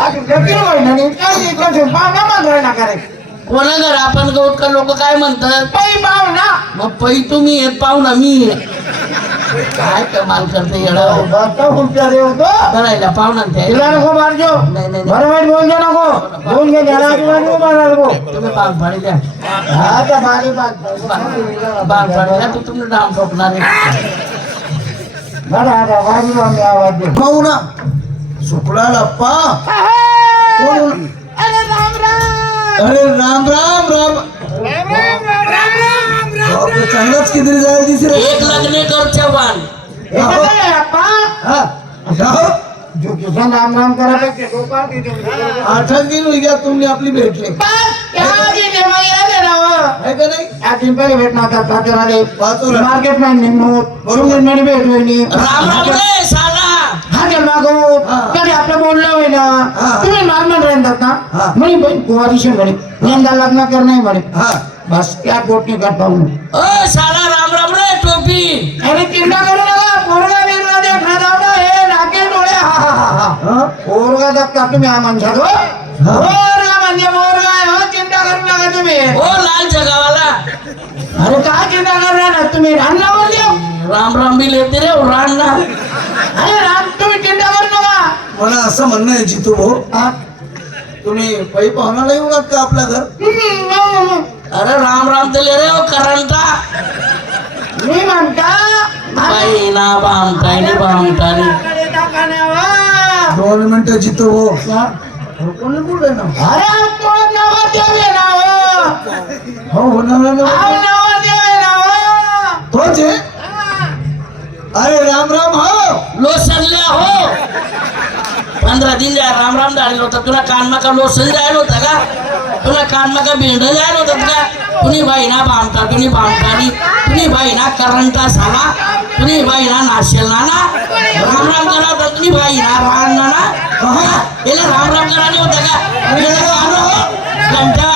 नाही आता. आता गतीर होईना नी. काय इकडचं पाहुणा मागं नका रे. कोणा घर आपण गौत का लोक काय म्हणतात बाई पाहुणा. मग पै तुम्ही येत पाहुणा मी आहे. काय कमाल करते येडं बघता हुंच्या रे होतो. बरायला पाहुणा तिला नको मारजो. नाही, नाही. बरं वाईट बोलजो नको. बोलून घे, ज्याला आजूबाजू नको मारायला नको. तुम्ही बाग फाडी द्या हा, त्या बारी बाग. बाग फाडी द्या तू तुम्ही डाम ठोकणार आहे बरं, आता बारी आवाज़ दे. पाहू ना सुकडा लप्पा अरे राम राम. अरे राम राम राम राम राम, राम राम, राम बापरे, चांगलाच किती जायला दिसत रे एक लग्न कर चव्हाण कसं आहे, अप्पा? जाओ. जो किसान राम राम करायला गोपाळ तिथे. आठच दिन गया तुम्ही आपली भेटले नाही भेटणार. मार्केट. मध्ये भेटली ના મને ભાઈ કુંવારી છે મળે એના લગ્ન કરનાય મળે બસ ક્યાં કોટ ની કાઢ પાવું ઓ સાલા રામ રામ રે ટોપી અરે ચિંતા કરો ના પોરગા हे नाके डोळे. हा हा हा पोरगा धक्का तुम्ही हा माणसा हो? पोरगा हो, म्हणजे पोरगा हो? चिंता करू नका तुम्ही. ओ लाल जगावाला. अरे काय चिंता करणार ना तुम्ही रान ना बोलले राम राम बी लेते रे हो, रान अरे राम तुम्ही चिंता करू नका. मला असं म्हणणं आहे जितू भाऊ तुम्ही पै पाहुणाला येऊ लागत का आपल्या घर. अरे राम राम दिले रे ओ करंटा मी म्हणता बाई ना बामटानी बामटानी माझ्याकडे दाखवण्यावर. दोन मिनिटं जितू हा? कोणी बोलले ना अरे तो नवरदेव आहे ना हो. हो ना हा नवरदेव आहे ना हो. तोच अरे राम राम हो लोसनल्या हो पंधरा दिन जा राम राम झालेला होता तुला कानमाका लोसन जायला होता का? तुला कानमाका भेंड जायला होता का? कुणी भाई ना बामटा कुणी बामटानी कुणी भाई ना करंटा साला कुणी भाई ना नाशेल ना ना राम राम करा होता कुणी भाई ना राम ना ना याला राम राम कराने होता का? घंटा